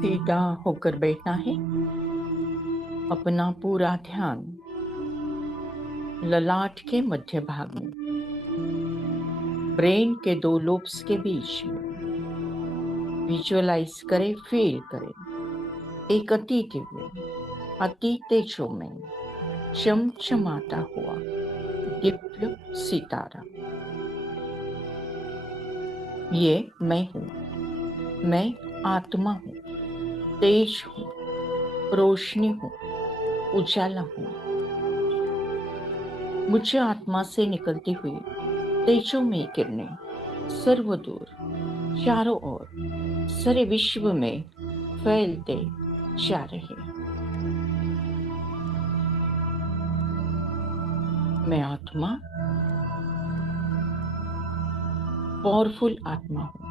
सीधा होकर बैठना है। अपना पूरा ध्यान ललाट के मध्य भाग में, ब्रेन के दो लोब्स के बीच में विजुअलाइज करें, फील करें एक अति दिव्य, अति तेजोमय, चमचमाता हुआ दिव्य सितारा। ये मैं हूँ। मैं आत्मा हूँ, तेज हूँ, रोशनी हूँ, उजाला हूँ। मुझे आत्मा से निकलती हुई तेजोमय किरणें सर्वदूर चारों ओर सारे विश्व में फैलते जा रहे। मैं आत्मा पावरफुल आत्मा हूँ।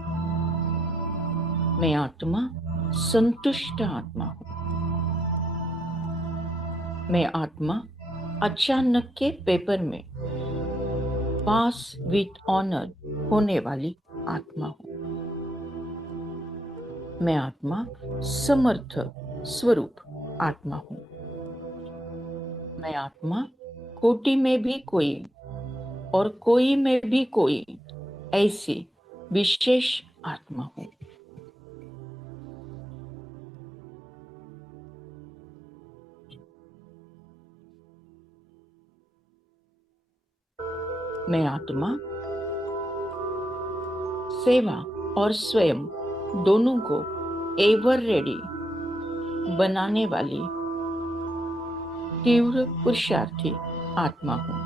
मैं आत्मा संतुष्ट आत्मा हूँ। मैं आत्मा अचानक के पेपर में पास विथ ऑनर होने वाली आत्मा हूँ। मैं आत्मा समर्थ स्वरूप आत्मा हूँ। मैं आत्मा कोटि में भी कोई और कोई में भी कोई ऐसी विशेष आत्मा हूँ। मैं आत्मा सेवा और स्वयं दोनों को एवर रेडी बनाने वाली तीव्र पुरुषार्थी आत्मा हूँ।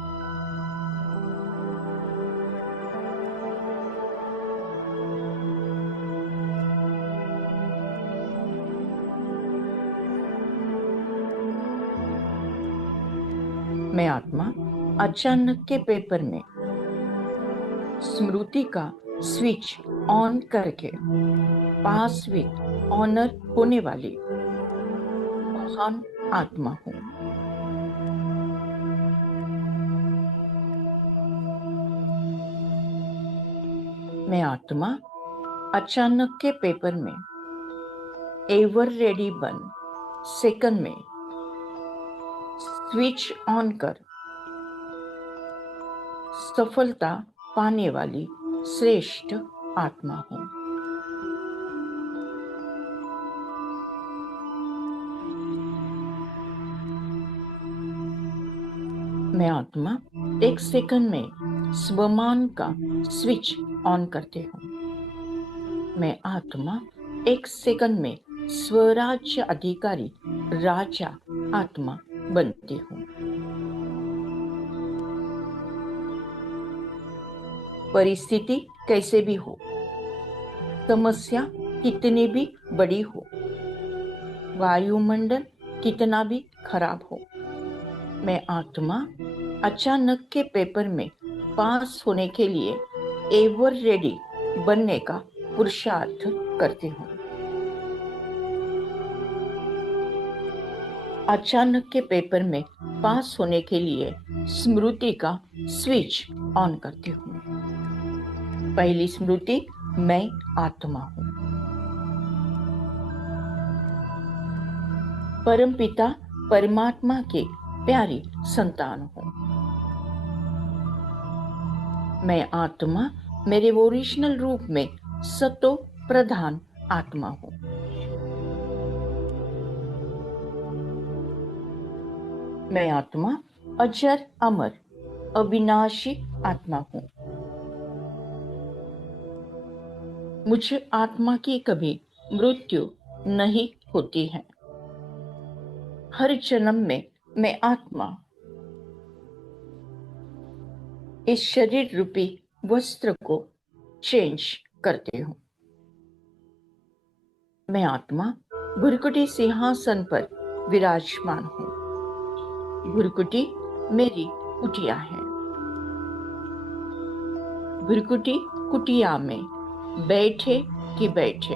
मैं आत्मा अचानक के पेपर में स्मृति का स्विच ऑन करके पास विथ ऑनर होने वाली महान आत्मा हूँ। मैं आत्मा अचानक के पेपर में एवर रेडी बन सेकंड में स्विच ऑन कर सफलता पाने वाली श्रेष्ठ आत्मा हूँ। मैं आत्मा एक सेकंड में स्वमान का स्विच ऑन करते हूँ। मैं आत्मा एक सेकंड में स्वराज्य अधिकारी राजा आत्मा बनती हूँ। परिस्थिति कैसे भी हो, समस्या कितनी भी बड़ी हो, वायुमंडल कितना भी खराब हो, मैं आत्मा अचानक के पेपर में पास होने के लिए एवर रेडी बनने का पुरुषार्थ करती हूँ। अचानक के पेपर में पास होने के लिए स्मृति का स्विच ऑन करती हूँ। पहली स्मृति, मैं आत्मा हूँ। परमपिता परमात्मा की प्यारी संतान हूँ। मैं आत्मा मेरे ओरिजिनल रूप में सतो प्रधान आत्मा हूँ। मैं आत्मा अजर अमर अविनाशी आत्मा हूँ। मुझे आत्मा की कभी मृत्यु नहीं होती है। हर जन्म में मैं आत्मा इस शरीर रूपी वस्त्र को चेंज करती हूँ। मैं आत्मा भुरकुटी सिंहासन पर विराजमान हूँ। भुरकुटी मेरी कुटिया है। भुरकुटी कुटिया में बैठे कि बैठे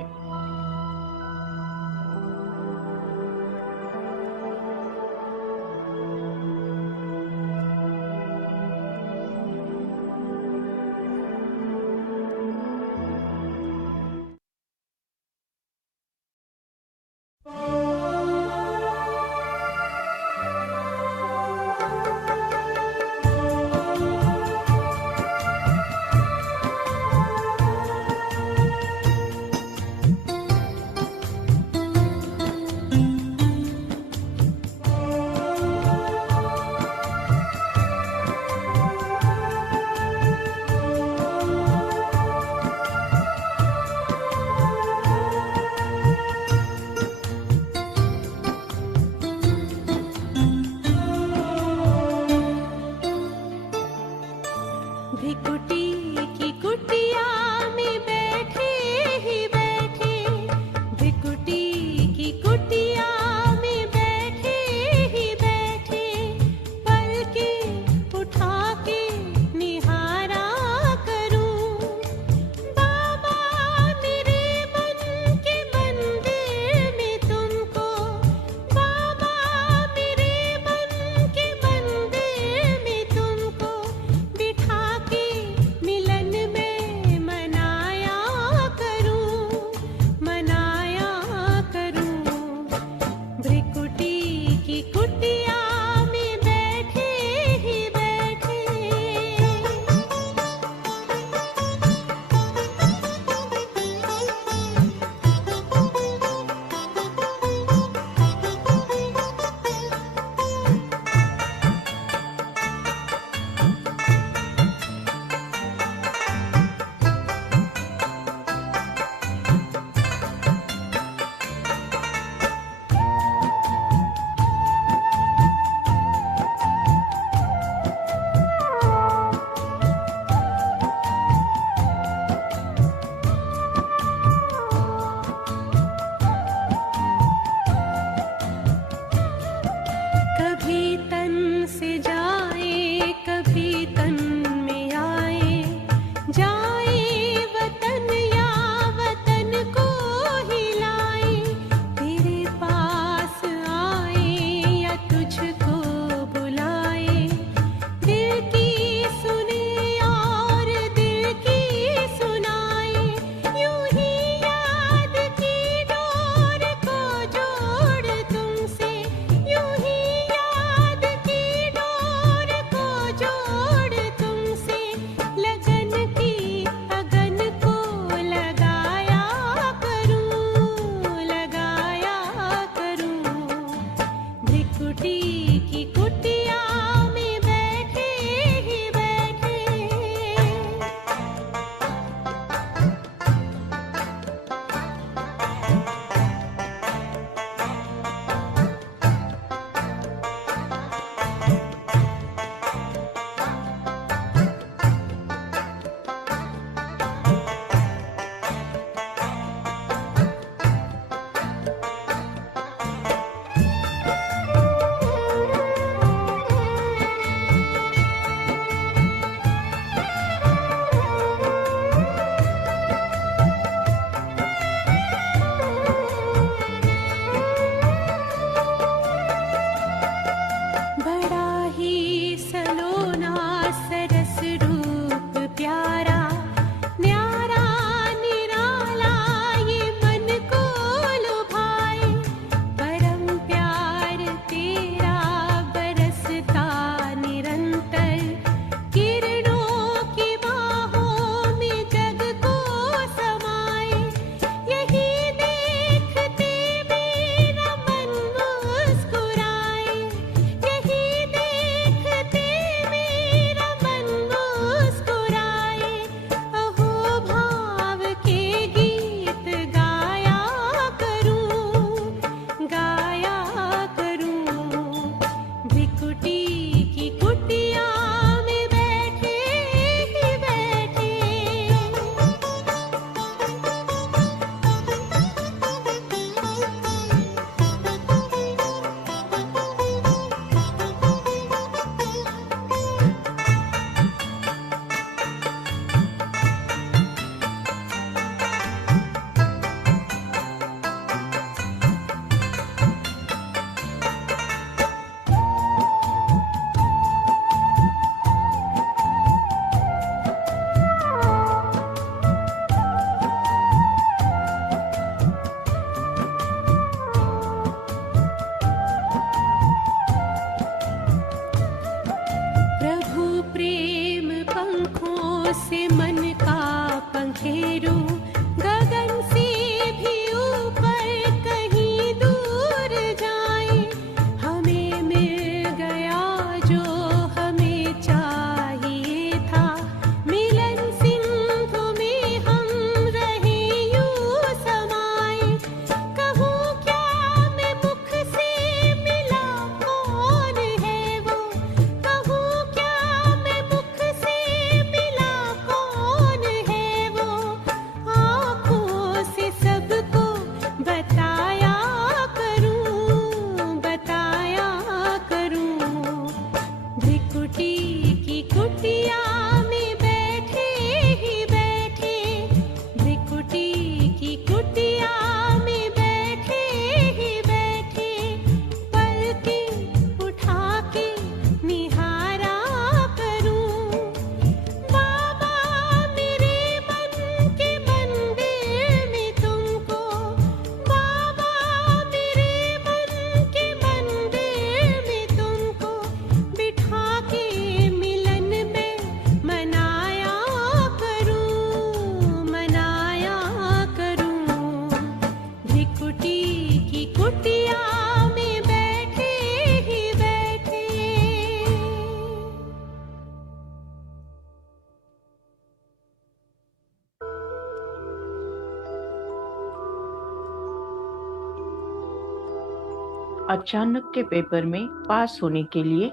अचानक के पेपर में पास होने के लिए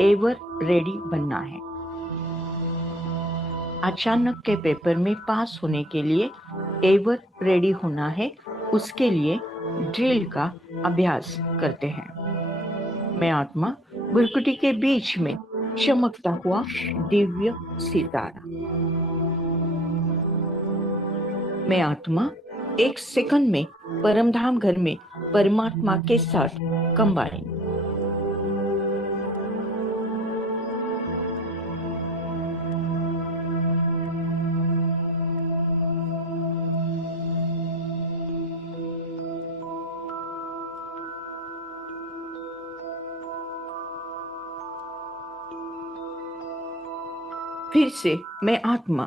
एवर रेडी बनना है। अचानक के पेपर में पास होने के लिए एवर रेडी होना है, उसके लिए ड्रिल का अभ्यास करते हैं। मैं आत्मा भुरकुटी के बीच में चमकता हुआ दिव्य सितारा। मैं आत्मा 1 सेकंड में परमधाम घर में परमात्मा के साथ कंबाइन। फिर से मैं आत्मा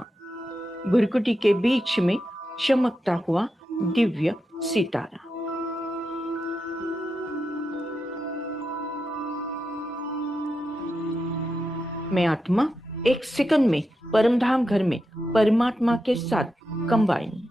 भुरकुटी के बीच में चमकता हुआ दिव्य सितारा। मैं आत्मा 1 सेकंड में परमधाम घर में परमात्मा के साथ कंबाइन।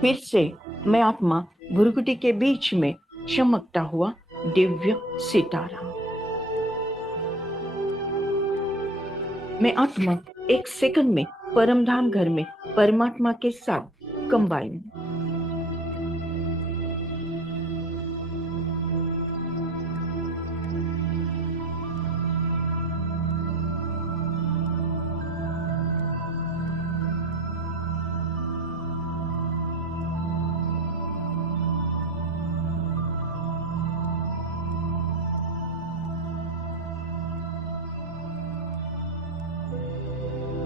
फिर से मैं आत्मा भुरकुटी के बीच में चमकता हुआ दिव्य सितारा। मैं आत्मा 1 सेकंड में परमधाम घर में परमात्मा के साथ कंबाइन।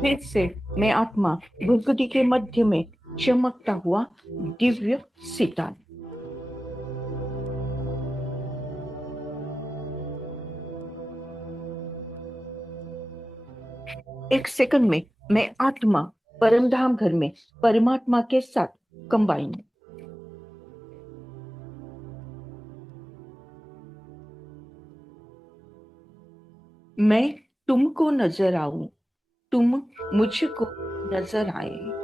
फिर से मैं आत्मा भुरकुटी के मध्य में चमकता हुआ दिव्य सितारा। एक सेकंड में मैं आत्मा परमधाम घर में परमात्मा के साथ कंबाइन। मैं तुमको नजर आऊं, तुम मुझको नजर आए।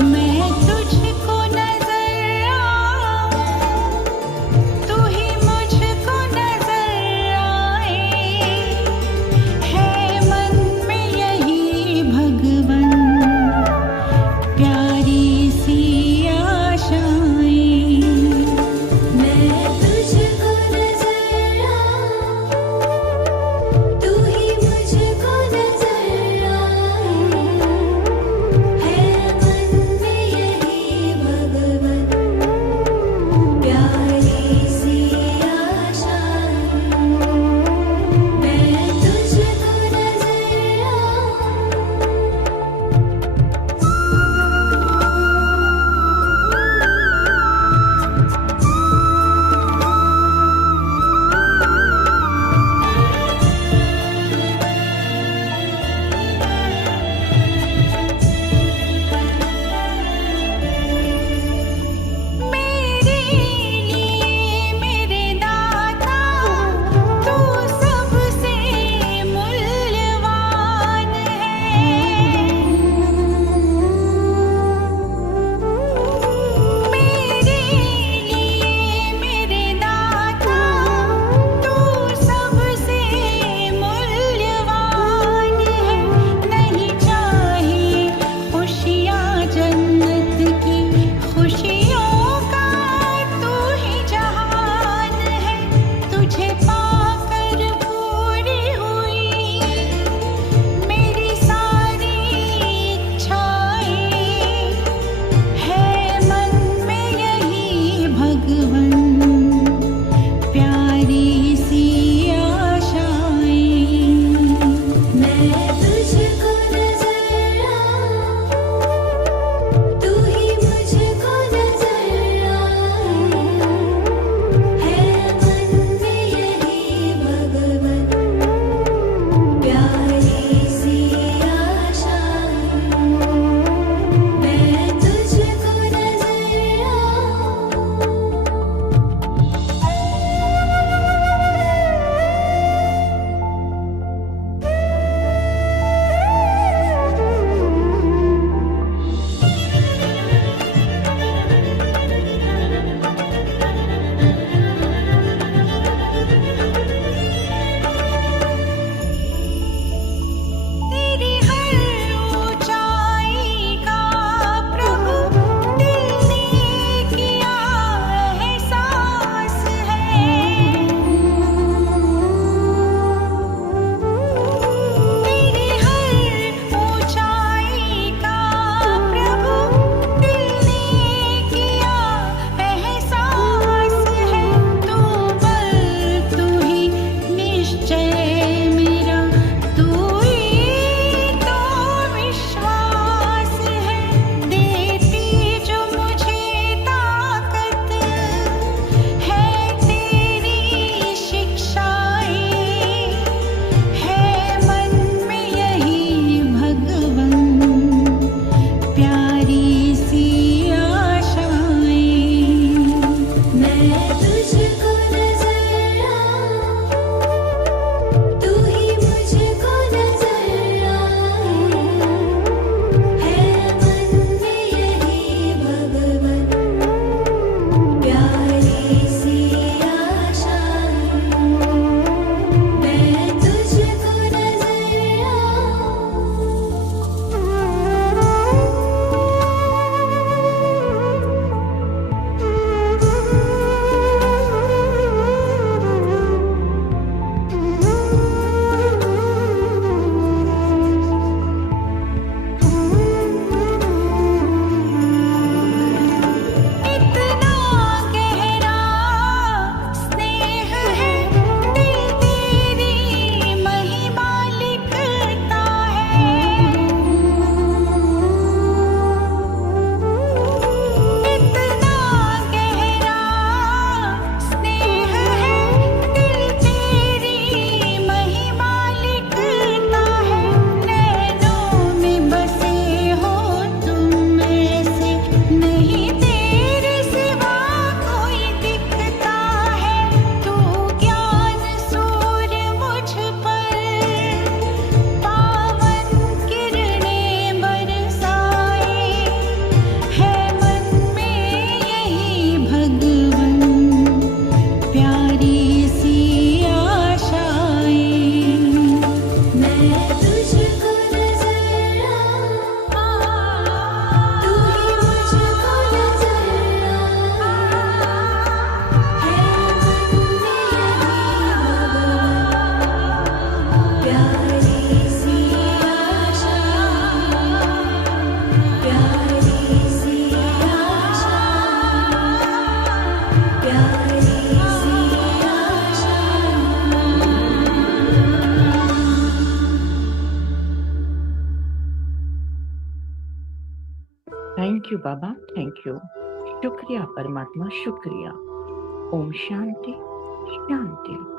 मैं तुझको thank you Baba, thank you. शुक्रिया परमात्मा, शुक्रिया। ओम शांति, शांति।